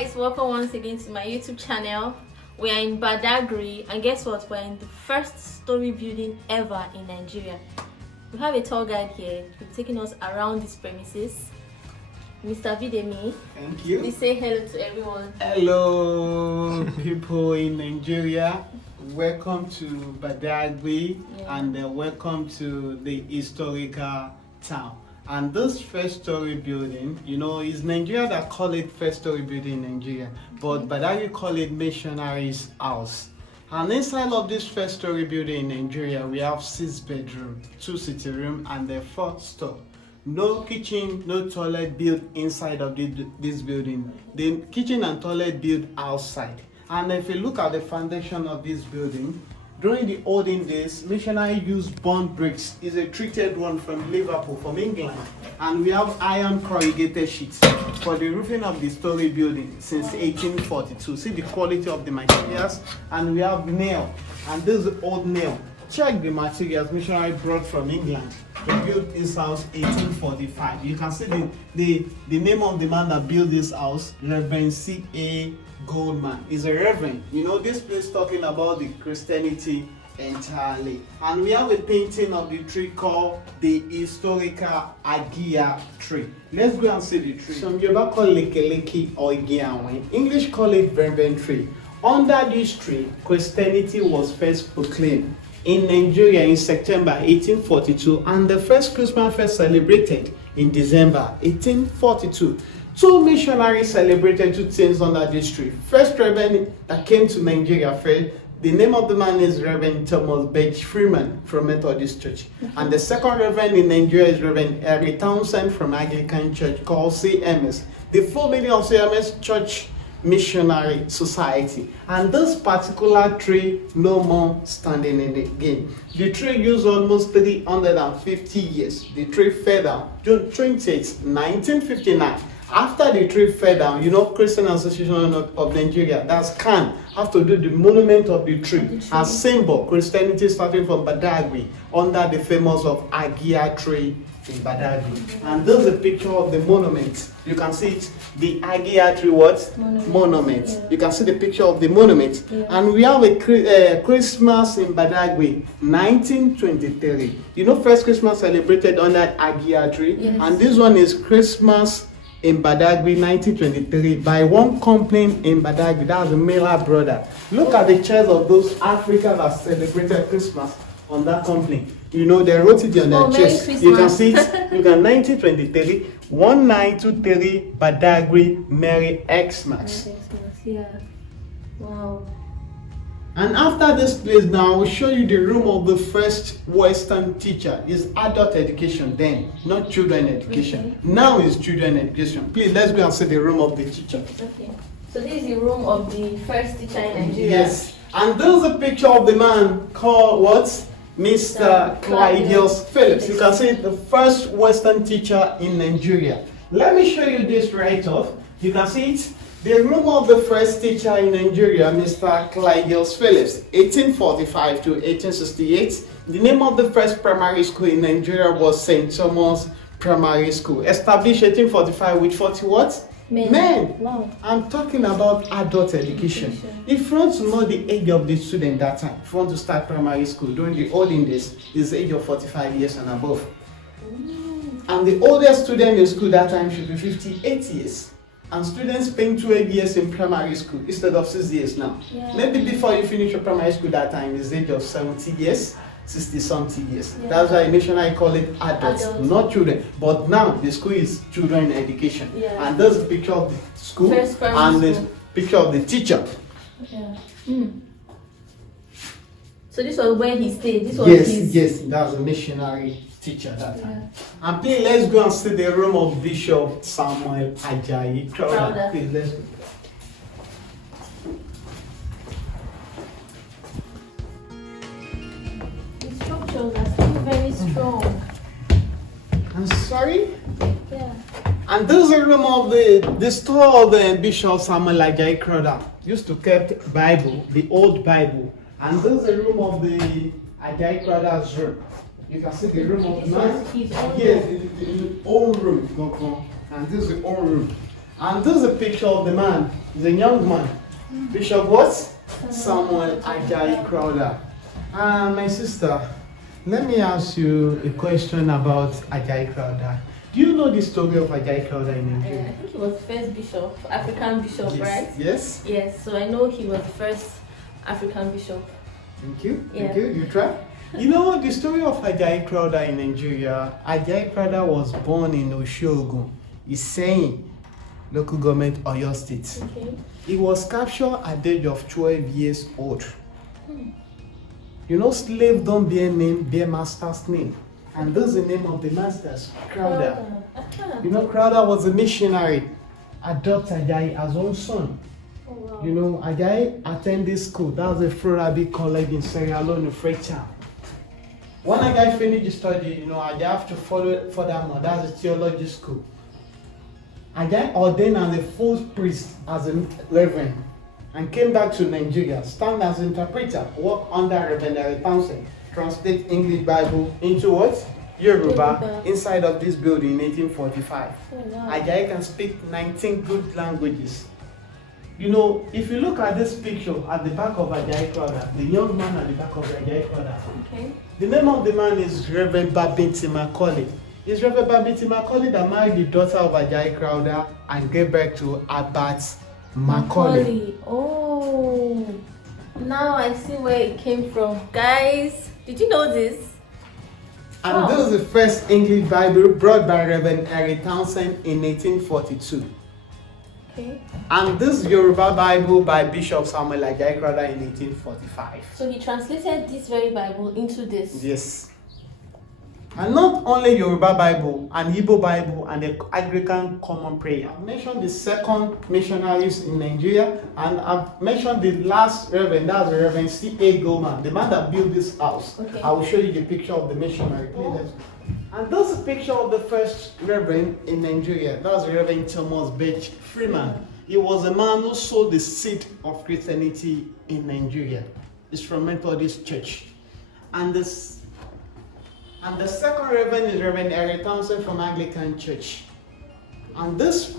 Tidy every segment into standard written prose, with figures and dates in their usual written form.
guys, welcome once again to my YouTube channel. We are in Badagry, and guess what? We're in the first story building ever in Nigeria. We have a tour guide here who's taking us around these premises. Mr. Bidemi, thank you. Please say hello to everyone. Hello, people in Nigeria. Welcome to Badagry, and welcome to the historical town. And this first story building, it's Nigeria that call it first story building in Nigeria, but Badagry call it missionaries' house. And inside of this first story building in Nigeria, we have 6 bedrooms, 2 sitting room, and the 4th store. No kitchen, no toilet built inside of this building. The kitchen and toilet built outside. And if you look at the foundation of this building, during the olden days, missionary used bond bricks. It's a treated one from Liverpool, from England. And we have iron corrugated sheets for the roofing of the story building since 1842. See the quality of the materials. And we have nail. And this is old nail. Check the materials missionary brought from England to build this house 1845. You can see the name of the man that built this house, Reverend C.A. Goldman. Is a reverend. This place talking about the Christianity entirely. And we have a painting of the tree called the historical Agia tree. Let's go and see the tree. Some Yoruba call it Lekeleki or Igiawen. English call it Reverend tree. Under this tree, Christianity was first proclaimed in Nigeria in September 1842, and the first Christmas fest celebrated in December 1842. 2 missionaries celebrated 2 things under this tree. First reverend that came to Nigeria first, the name of the man is Reverend Thomas Bedge Freeman from Methodist Church. And the second reverend in Nigeria is Reverend Harry Townsend from Anglican Church called CMS. The full meaning of CMS, Church Missionary Society. And this particular tree no more standing in the game. The tree used almost 350 years. The tree fell down June 28, 1959. After the tree fell down, Christian Association of Nigeria, that's CAN, have to do the monument of the tree as symbol Christianity starting from Badagry under the famous of Agia tree in Badagry. And this is a picture of the monument. You can see it, the Agia tree what? Monument. Yeah. You can see the picture of the monument. Yeah. And we have a Christmas in Badagry, 1923. First Christmas celebrated under Agia tree. Yes. And this one is Christmas in Badagry 1923 by one company in Badagry. That's the Miller brother. Look at the chairs of those Africans that celebrated Christmas on that company. They wrote it on their chest. You can see it. You can 1923 1923 Badagry Merry Xmas. Yeah. Wow. And after this place now, I will show you the room of the first Western teacher. It's adult education then, not children education. Okay. Now it's children education. Please, let's go and see the room of the teacher. Okay. So this is the room of the first teacher in Nigeria. Yes. And there's a picture of the man called what? Mr. Claudius Phillips. You can see the first Western teacher in Nigeria. Let me show you this right off. You can see it. The room of the first teacher in Nigeria, Mr. Claudius Phillips, 1845 to 1868. The name of the first primary school in Nigeria was St. Thomas Primary School, established 1845 with 40 what? Men. Wow. I'm talking about adult education. If you want to know the age of the student that time, if you want to start primary school during the olden days, is the age of 45 years and above. And the oldest student in school that time should be 58 years. And students spend 12 years in primary school instead of 6 years now. Yeah. Maybe before you finish your primary school that time is the age of 70 years, 60-something years. Yeah. That's why missionary call it adults, not children. But now the school is children education. Yeah. And there's a picture of the school and the picture of the teacher. Yeah. So this was where he stayed? This was yes, that's a missionary teacher that time. And please, let's go and see the room of Bishop Samuel Ajayi Crowder. Please, let's go. The structures are still very strong. I'm sorry? Yeah. And this is the room of the store of the Bishop Samuel Ajayi Crowder. Used to keep Bible, the old Bible. And this is the room of the Ajayi Crowder's room. You can see the room of the man. Yes, his own room. And this is the own room. And this is a picture of the man He's a young man. Bishop what? Samuel Ajayi Crowther. My sister, let me ask you a question about Ajayi Crowther. Do you know the story of Ajayi Crowther in Nigeria? I think he was the first bishop, African bishop, Yes. right? Yes. Yes, so I know he was the first African bishop. Thank you. Yeah. Thank you. You try? You know the story of Ajayi Crowther in Nigeria. Ajayi Crowther was born in Oshogun, Iseyin, local government, Oyo State. Okay. He was captured at the age of 12 years old. You know, slave don't bear name, bear master's name. And this is the name of the masters, Crowther. You know, Crowther was a missionary, adopted Ajayi as own son. Oh, wow. You know, Ajayi attended school. That was a Free Arabic college in Sierra Leone, Freetown. When Ajayi finished his study, you know, Ajayi have to follow furthermore. That's a theology school. Ajayi ordained as a full priest, as a reverend, and came back to Nigeria, stand as interpreter, work under Reverend Eric Townsend, translate English Bible into what? Yoruba, inside of this building in 1845. Oh, wow. Ajayi can speak 19 good languages. You know, if you look at this picture at the back of Ajayi Crowther, the young man at the back of Ajayi Crowther, Okay. the name of the man is Reverend Babinti Macaulay. It's Reverend Babinti Macaulay that married the daughter of Ajayi Crowther and gave birth to Abat Macaulay. Oh, now I see where it came from. Guys, did you know this? And Wow. this is the first English Bible brought by Reverend Eric Townsend in 1842. Okay. And this Yoruba Bible by Bishop Samuel Ajayi Crowther in 1845. So he translated this very Bible into this. Yes. And not only Yoruba Bible, an Igbo Bible, and the Anglican Common Prayer. I've mentioned the second missionaries in Nigeria, and I've mentioned the last reverend, that's the Reverend C.A. Goldman, the man that built this house. Okay. I will show you the picture of the missionary. Please. And that's a picture of the first reverend in Nigeria. That's Reverend Thomas Birch Freeman. He was a man who sowed the seed of Christianity in Nigeria. He's from Methodist Church. And the second reverend is Reverend Eric Townsend from Anglican Church. And this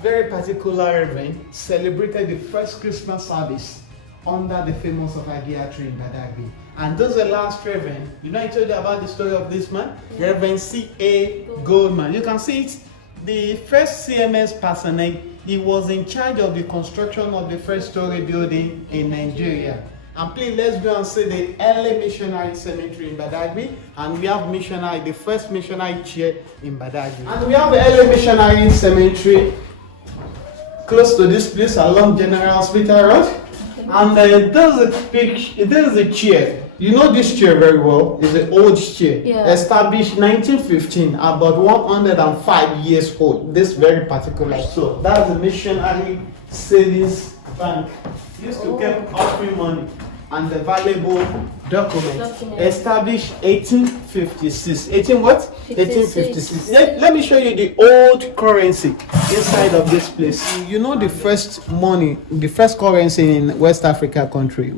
very particular reverend celebrated the first Christmas service under the famous Agia tree in Badagry. And this is the last reverend. You know, I told you about the story of this man, Yeah. Reverend C.A. Goldman. You can see it. The first CMS personnel, he was in charge of the construction of the first Storey building in Nigeria. And please, let's go and see the early missionary cemetery in Badagry. And we have missionary, the first missionary chair in Badagry. And we have the early missionary cemetery close to this place along General Hospital Road. Okay. And this is a chair. You know this chair very well. It's an old chair. Yeah. Established 1915, about 105 years old. This very particular. So that's the missionary savings bank. Used to keep offering money and the valuable documents. Established 1856. 18 what? 1856. Let me show you the old currency inside of this place. You know the first money, the first currency in West Africa country.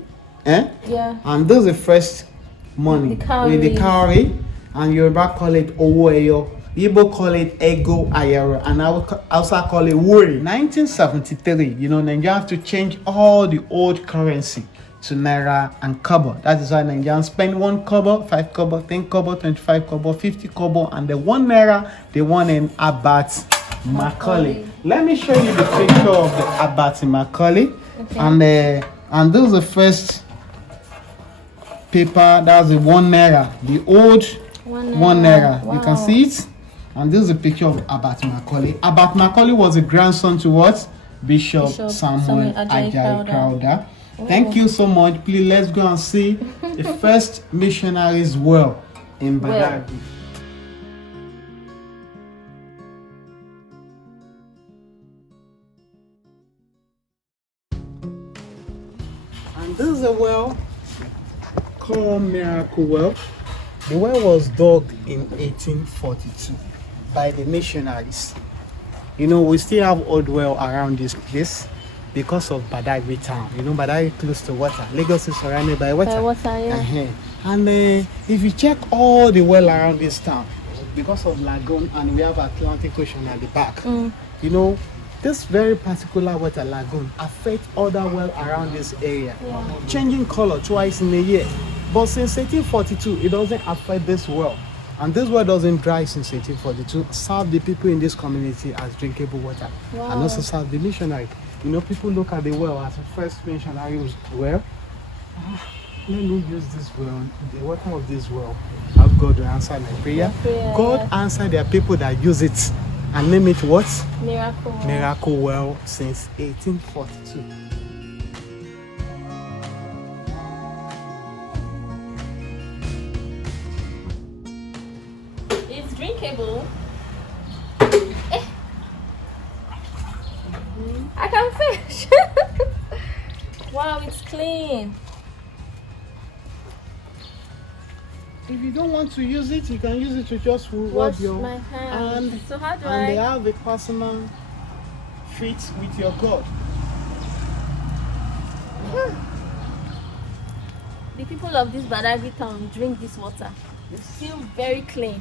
Yeah. And this is the first money with the cowrie, and Yoruba call it Owo Eyo, Igbo call it Ego Ayero, and I will also call it Wuri. 1973, you know, Nigeria have to change all the old currency to Naira and Kobo. That is why Nigerians spend 1 kobo, 5 kobo, 10 kobo, 25 kobo, 50 kobo, and the 1 Naira, the one in Abat Macaulay. Let me show you the picture of the Abat Macaulay. Okay. And this is the first paper. That's the 1 Naira, the old 1 Naira. Wow. You can see it. And this is a picture of Abat Macaulay. Abat Macaulay was a grandson to what? Bishop Samuel Ajayi Crowther. Thank you so much. Please, let's go and see the first missionaries well in Badagry. And this is a well called Miracle Well. The well was dug in 1842 by the missionaries. You know, we still have old well around this place because of Badagry town. You know, Badagry close to water. Lagos is surrounded by water. Yeah. And if you check all the well around this town, because of lagoon and we have Atlantic Ocean at the back, you know, this very particular water lagoon affects other wells around this area, changing color twice in a year. But since 1842, it doesn't affect this well. And this well doesn't dry since 1842, serve the people in this community as drinkable water. Wow. And also serve the missionary. You know, people look at the well as the first missionary well. Let me use this well, the water of this well. How God will answer my prayer. God answered their people that use it and name it what? Miracle well. Miracle well since 1842. It's drinkable. I can fish. Wow, it's clean. If you don't want to use it, you can use it to just rub Wash your my hands. hand. So how do And they I? have a personal fit with your God. The people of this Badagry town drink this water. It's still very clean.